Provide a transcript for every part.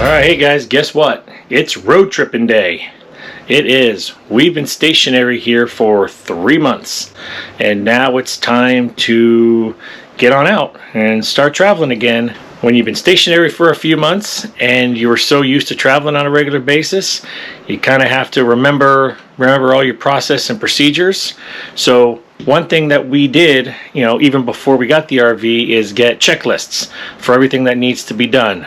Alright, hey guys, guess what? It's road tripping day. It is. We've been stationary here for 3 months, and now it's time to get on out and start traveling again. When you've been stationary for a few months and you were so used to traveling on a regular basis, you kind of have to remember all your process and procedures. So one thing that we did, even before we got the RV, is get checklists for everything that needs to be done,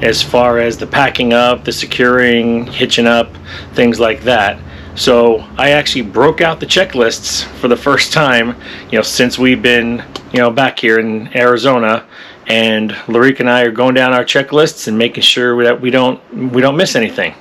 as far as the packing up, the securing, hitching up, things like that. So I actually broke out the checklists for the first time, since we've been, back here in Arizona. And Larique and I are going down our checklists and making sure that we don't miss anything.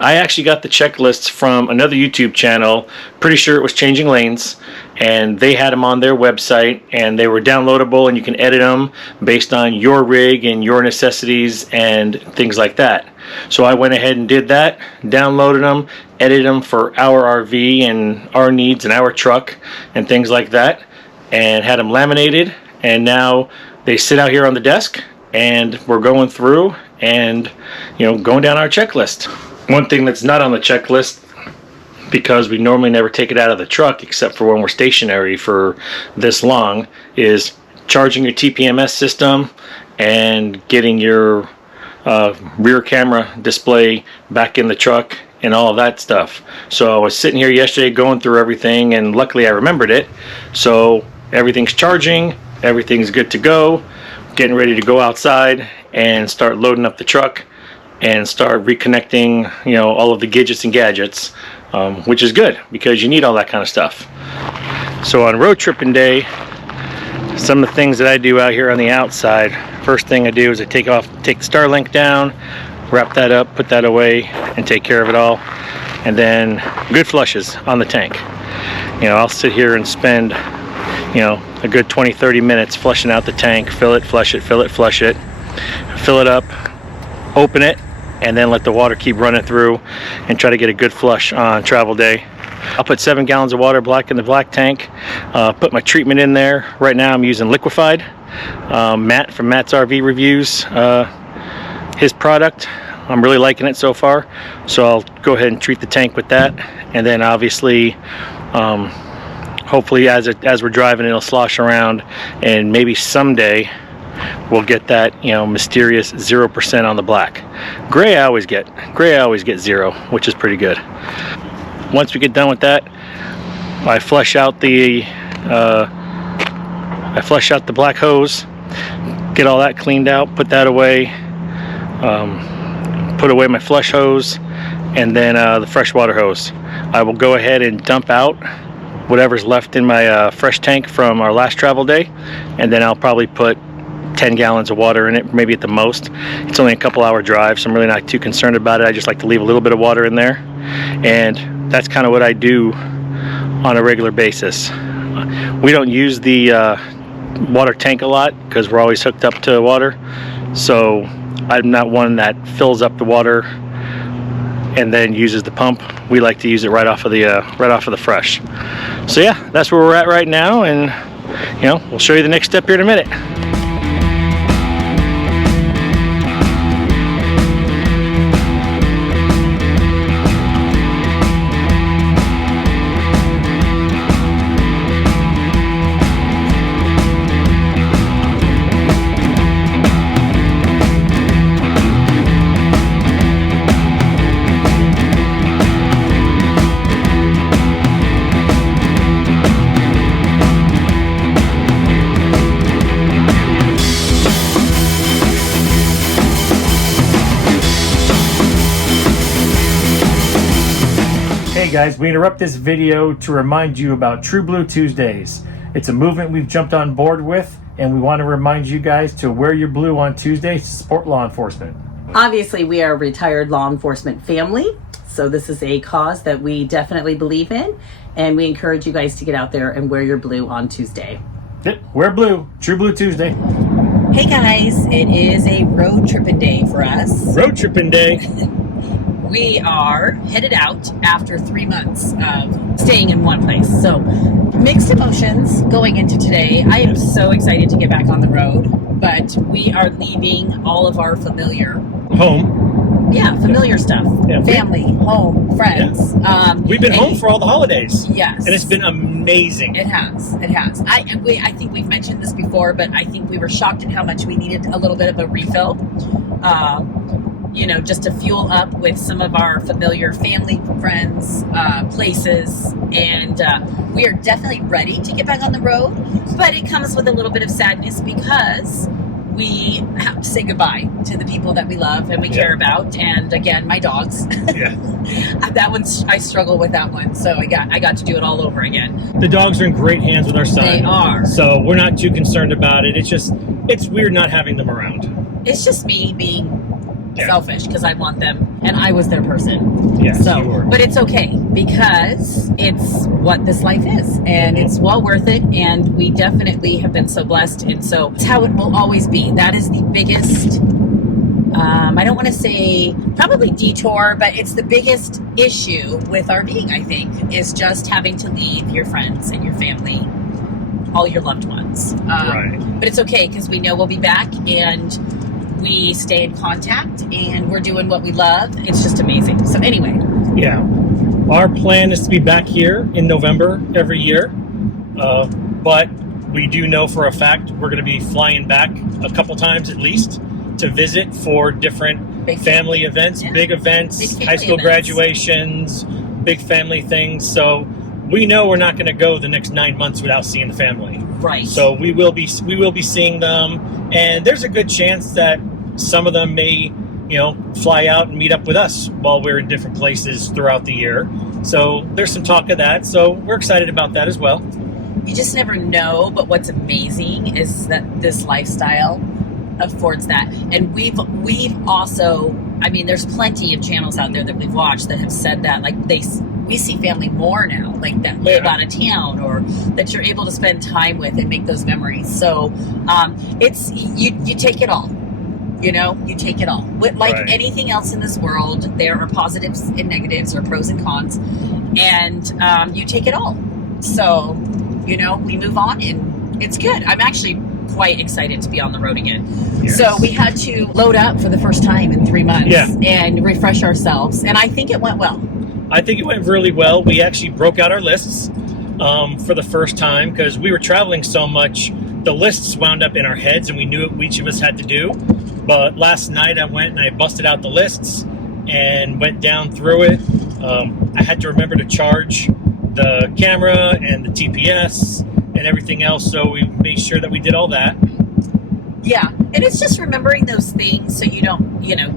I actually got the checklists from another YouTube channel. Pretty sure it was Changing Lanes, and they had them on their website, and they were downloadable, and you can edit them based on your rig and your necessities and things like that. So I went ahead and did that, downloaded them, edited them for our RV and our needs and our truck and things like that, and had them laminated. And now they sit out here on the desk, and we're going through and going down our checklist. One thing that's not on the checklist, because we normally never take it out of the truck except for when we're stationary for this long, is charging your TPMS system and getting your rear camera display back in the truck and all of that stuff. So I was sitting here yesterday going through everything, and luckily I remembered it. So everything's charging, everything's good to go, getting ready to go outside and start loading up the truck and start reconnecting, all of the gadgets and gadgets, which is good because you need all that kind of stuff. So on road tripping day, some of the things that I do out here on the outside, first thing I do is I take the Starlink down, wrap that up, put that away, and take care of it all. And then good flushes on the tank. I'll sit here and spend, a good 20-30 minutes flushing out the tank, fill it, flush it, fill it, flush it, fill it up, open it, and then let the water keep running through and try to get a good flush on travel day. I'll put 7 gallons of water in the black tank, put my treatment in there. Right now I'm using liquefied. Matt from Matt's RV Reviews, his product, I'm really liking it so far, so I'll go ahead and treat the tank with that. And then obviously hopefully as we're driving, it'll slosh around, and maybe someday we'll get that mysterious 0% on the black. Gray I always get 0, which is pretty good. Once we get done with that, I flush out the black hose, get all that cleaned out, put that away, put away my flush hose, and then the freshwater hose. I will go ahead and dump out whatever's left in my fresh tank from our last travel day, and then I'll probably put 10 gallons of water in it, maybe at the most. It's only a couple hour drive, so I'm really not too concerned about it. I just like to leave a little bit of water in there, and that's kind of what I do on a regular basis. We don't use the water tank a lot because we're always hooked up to water, so I'm not one that fills up the water and then uses the pump. We like to use it right off of the fresh. So yeah, that's where we're at right now, and we'll show you the next step here in a minute. Hey guys, we interrupt this video to remind you about True Blue Tuesdays. It's a movement we've jumped on board with, and we want to remind you guys to wear your blue on Tuesdays to support law enforcement. Obviously, we are a retired law enforcement family, so this is a cause that we definitely believe in, and we encourage you guys to get out there and wear your blue on Tuesday. Yep, wear blue. True Blue Tuesday. Hey guys, it is a road tripping day for us. Road tripping day. We are headed out after 3 months of staying in one place. So mixed emotions going into today. I am so excited to get back on the road, but we are leaving all of our familiar home. Yeah, familiar stuff. Yeah, family, home, friends. Yeah. We've been home for all the holidays. Yes. And it's been amazing. It has. I think we've mentioned this before, but I think we were shocked at how much we needed a little bit of a refill. Just to fuel up with some of our familiar family, friends, places. And we are definitely ready to get back on the road. But it comes with a little bit of sadness because we have to say goodbye to the people that we love and we care about. And again, my dogs. Yeah. That one's, I struggle with that one. So I got to do it all over again. The dogs are in great hands with our son. They are. So we're not too concerned about it. It's weird not having them around. It's just me being selfish because I want them and I was their person. Yeah. So, but it's okay because it's what this life is and it's well worth it. And we definitely have been so blessed. And so it's how it will always be. That is the biggest, I don't want to say probably detour, but it's the biggest issue with RVing, I think, is just having to leave your friends and your family, all your loved ones. Right. But it's okay because we know we'll be back and we stay in contact and we're doing what we love. It's just amazing. So anyway. Yeah. Our plan is to be back here in November every year. But we do know for a fact we're going to be flying back a couple times at least to visit for different big family events, big events, high school graduations, big family things. So we know we're not going to go the next 9 months without seeing the family. Right. So we will be seeing them, and there's a good chance that some of them may, fly out and meet up with us while we're in different places throughout the year. So there's some talk of that. So we're excited about that as well. You just never know, but what's amazing is that this lifestyle affords that. And we've also, there's plenty of channels out there that we've watched that have said that, like we see family more now, like that live out of town or that you're able to spend time with and make those memories. So it's you take it all. You take it all. Like anything else in this world, there are positives and negatives or pros and cons, and you take it all. So, we move on and it's good. I'm actually quite excited to be on the road again. Yes. So we had to load up for the first time in 3 months and refresh ourselves. And I think it went well. I think it went really well. We actually broke out our lists for the first time because we were traveling so much. The lists wound up in our heads and we knew what each of us had to do. But last night I went and I busted out the lists and went down through it. I had to remember to charge the camera and the TPS and everything else. So we made sure that we did all that. Yeah. And it's just remembering those things so you don't,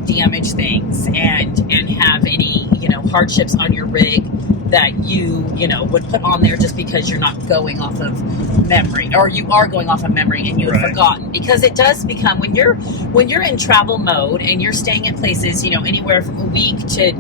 damage things and have any, hardships on your rig that you would put on there just because you're not going off of memory, or you are going off of memory and you've forgotten. Because it does become, when you're in travel mode and you're staying at places, anywhere from a week to,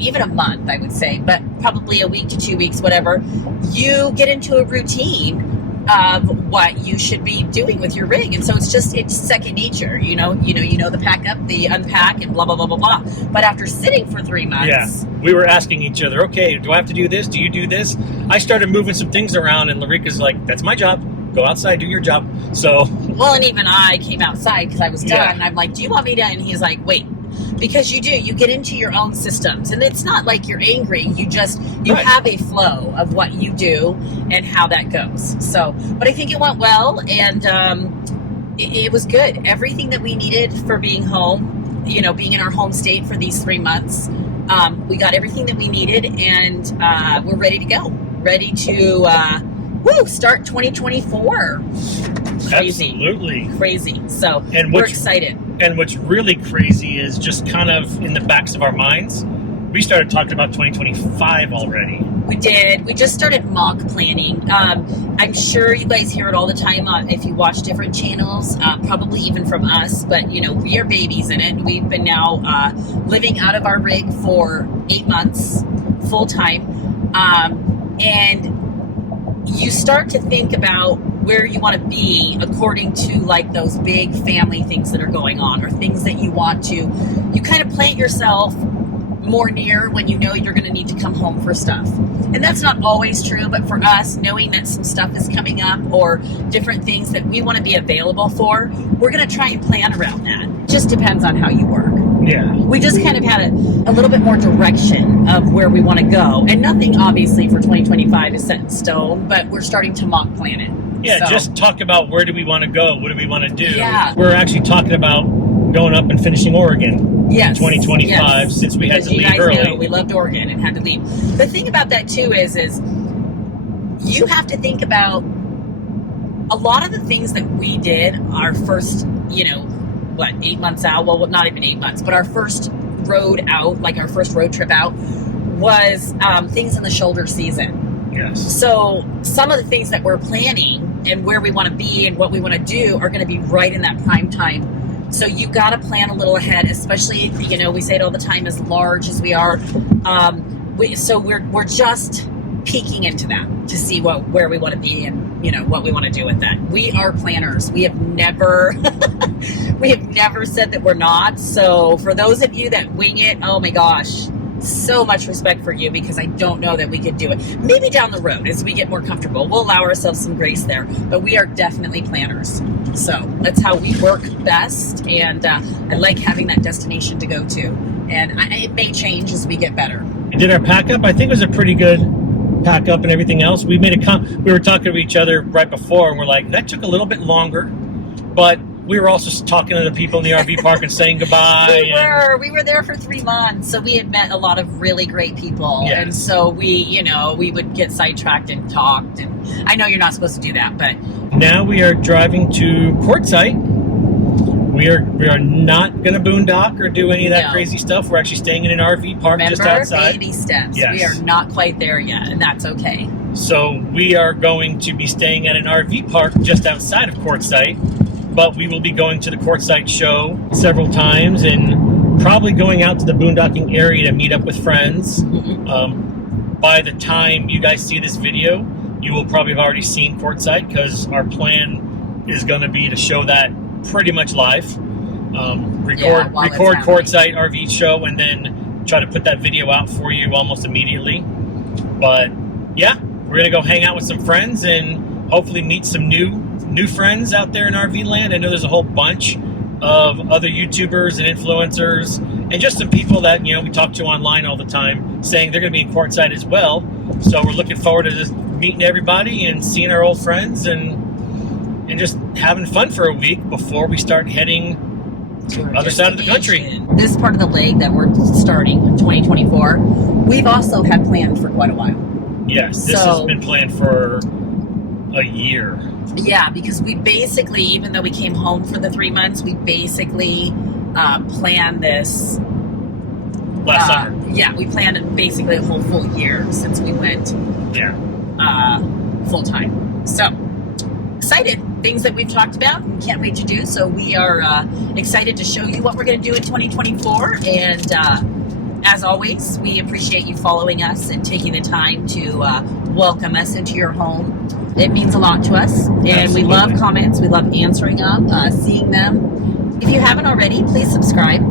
even a month, I would say, but probably a week to 2 weeks, whatever, you get into a routine of what you should be doing with your rig. And so it's second nature, the pack up, the unpack, and blah, blah, blah, blah, blah. But after sitting for 3 months... Yeah, we were asking each other, okay, do I have to do this? Do you do this? I started moving some things around, and Larika's like, that's my job. Go outside, do your job. So... Well, and even I came outside because I was done, and I'm like, do you want me to? And he's like, wait. Because you get into your own systems, and it's not like you're angry. You have a flow of what you do and how that goes. So, but I think it went well, and it was good. Everything that we needed for being home, being in our home state for these 3 months, we got everything that we needed, and we're ready to go. Ready to start 2024. Crazy. Absolutely. Crazy. So we're excited. And what's really crazy is just kind of in the backs of our minds, we started talking about 2025 already. We did. We just started mock planning. I'm sure you guys hear it all the time if you watch different channels, probably even from us, but we are babies in it. We've been now living out of our rig for 8 months full time. And you start to think about where you want to be according to like those big family things that are going on, or things that you kind of plant yourself more near when you know you're going to need to come home for stuff. And that's not always true, but for us, knowing that some stuff is coming up or different things that we want to be available for, we're going to try and plan around that. It just depends on how you work. Yeah. We just kind of had a little bit more direction of where we want to go. And nothing, obviously, for 2025 is set in stone, but we're starting to mock plan it. Yeah, So, just talk about where do we want to go? What do we want to do? Yeah. We're actually talking about going up and finishing Oregon yes, in 2025 since we had to leave early. Know, we loved Oregon and had to leave. The thing about that, too, is you have to think about a lot of the things that we did our first, 8 months out. Well, not even 8 months, but our first road out, like our first road trip out, was things in the shoulder season. Yes. So some of the things that we're planning and where we want to be and what we want to do are going to be right in that prime time. So you got to plan a little ahead, especially if, we say it all the time, as large as we are. So we're just peeking into that to see where we want to be and what we want to do with that. We are planners. We have never said that we're not. So for those of you that wing it, oh my gosh, so much respect for you, because I don't know that we could do it. Maybe down the road as we get more comfortable, we'll allow ourselves some grace there, but we are definitely planners. So that's how we work best, and I like having that destination to go to, and it may change as we get better. We did our pack up. I think it was a pretty good pack up and everything else. We made we were talking to each other right before, and we're like, that took a little bit longer, but we were also talking to the people in the RV park and saying goodbye. We were there for 3 months, so we had met a lot of really great people. Yes. And so we would get sidetracked and talked. And I know you're not supposed to do that, but now we are driving to Quartzsite. We are not going to boondock or do any of that crazy stuff. We're actually staying in an RV park just outside. Baby steps. Yes. We are not quite there yet, and that's okay. So we are going to be staying at an RV park just outside of Quartzsite. But we will be going to the Quartzsite show several times and probably going out to the boondocking area to meet up with friends. Mm-hmm. By the time you guys see this video, you will probably have already seen Quartzsite, because our plan is going to be to show that pretty much live. Record Quartzsite RV show and then try to put that video out for you almost immediately. But yeah, we're going to go hang out with some friends and hopefully meet some new friends out there in RV land. I know there's a whole bunch of other YouTubers and influencers and just some people that we talk to online all the time saying they're going to be in Quartzsite as well. So we're looking forward to just meeting everybody and seeing our old friends and just having fun for a week before we start heading to the other side of the country. This part of the leg that we're starting in 2024, we've also had planned for quite a while. Yes, this has been planned for a year. Yeah, because we basically, even though we came home for the 3 months, we basically planned this last summer. Yeah, we planned it basically a whole full year since we went full time. So excited, things that we've talked about and can't wait to do. So we are excited to show you what we're going to do in 2024. And as always, we appreciate you following us and taking the time to welcome us into your home. It means a lot to us, and Absolutely. We love comments. We love answering them, seeing them. If you haven't already, please subscribe.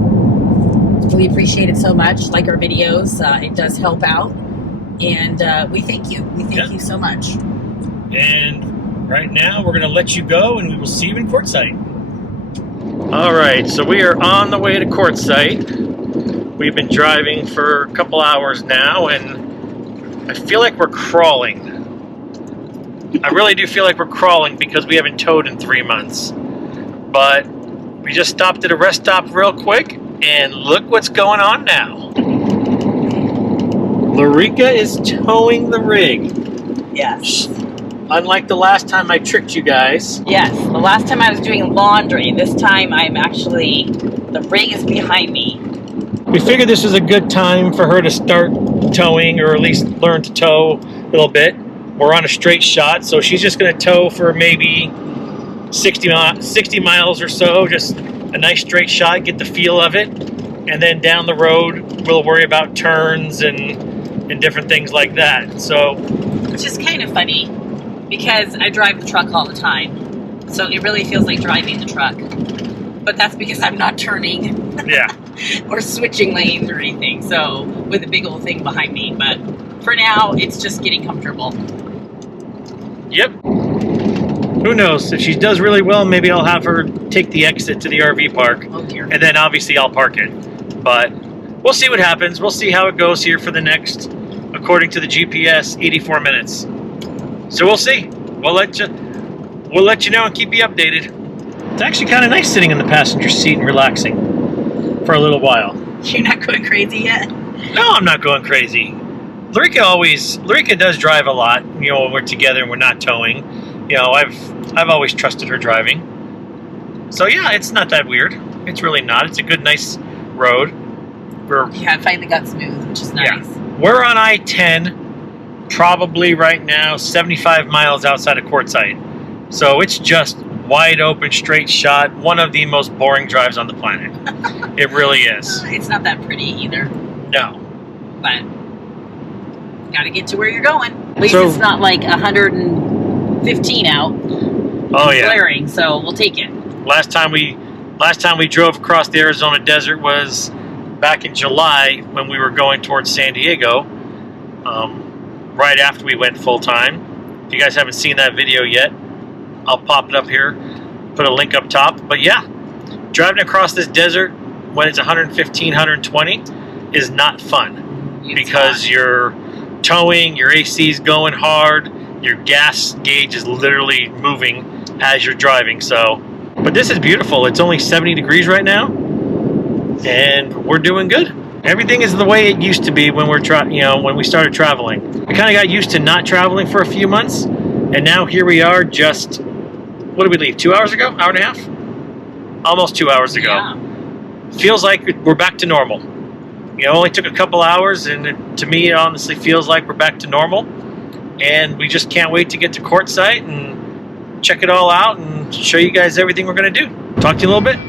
We appreciate it so much. Like our videos, it does help out, and we thank you. We thank you so much. And right now, we're going to let you go, and we will see you in Quartzsite. All right, so we are on the way to Quartzsite. We've been driving for a couple hours now, and I feel like we're crawling. I really do feel like we're crawling because we haven't towed in 3 months. But we just stopped at a rest stop real quick, and look what's going on now. Larica is towing the rig. Yes. Unlike the last time I tricked you guys. Yes, the last time I was doing laundry. This time the rig is behind me. We figured this was a good time for her to start towing, or at least learn to tow a little bit. We're on a straight shot, so she's just going to tow for maybe 60 miles or so, just a nice straight shot, get the feel of it, and then down the road we'll worry about turns and different things like that. So, which is kind of funny because I drive the truck all the time, so it really feels like driving the truck. But that's because I'm not turning or switching lanes or anything, so with a big old thing behind me. But for now, it's just getting comfortable. Yep. Who knows? If she does really well, maybe I'll have her take the exit to the RV park. Oh dear. And then obviously I'll park it. But we'll see what happens. We'll see how it goes here for the next, according to the GPS, 84 minutes. So we'll see. We'll let you know and keep you updated. It's actually kind of nice sitting in the passenger seat and relaxing for a little while. You're not going crazy yet? No, I'm not going crazy. Larica does drive a lot, you know, when we're together and we're not towing. You know, I've always trusted her driving. So yeah, it's not that weird. It's really not. It's a good, nice road. Yeah, it finally got smooth, which is nice. Yeah. We're on I-10, probably right now 75 miles outside of Quartzsite. So it's just wide open, straight shot. One of the most boring drives on the planet. It really is. It's not that pretty either. No. But got to get to where you're going. At least it's not like 115 out. Oh yeah. Glaring, so we'll take it. Last time we drove across the Arizona desert was back in July when we were going towards San Diego. Right after we went full time. If you guys haven't seen that video yet, I'll pop it up here, put a link up top. But yeah, driving across this desert when it's 115, 120 is not fun because you're towing, your AC's going hard, your gas gauge is literally moving as you're driving. So, but this is beautiful. It's only 70 degrees right now, and we're doing good. Everything is the way it used to be when when we started traveling. We kind of got used to not traveling for a few months, and now here we are. Just what did we leave? 2 hours ago? Hour and a half? Almost 2 hours ago. Yeah. Feels like we're back to normal. You know, it only took a couple hours, and to me, it honestly feels like we're back to normal. And we just can't wait to get to Quartzsite and check it all out and show you guys everything we're going to do. Talk to you in a little bit.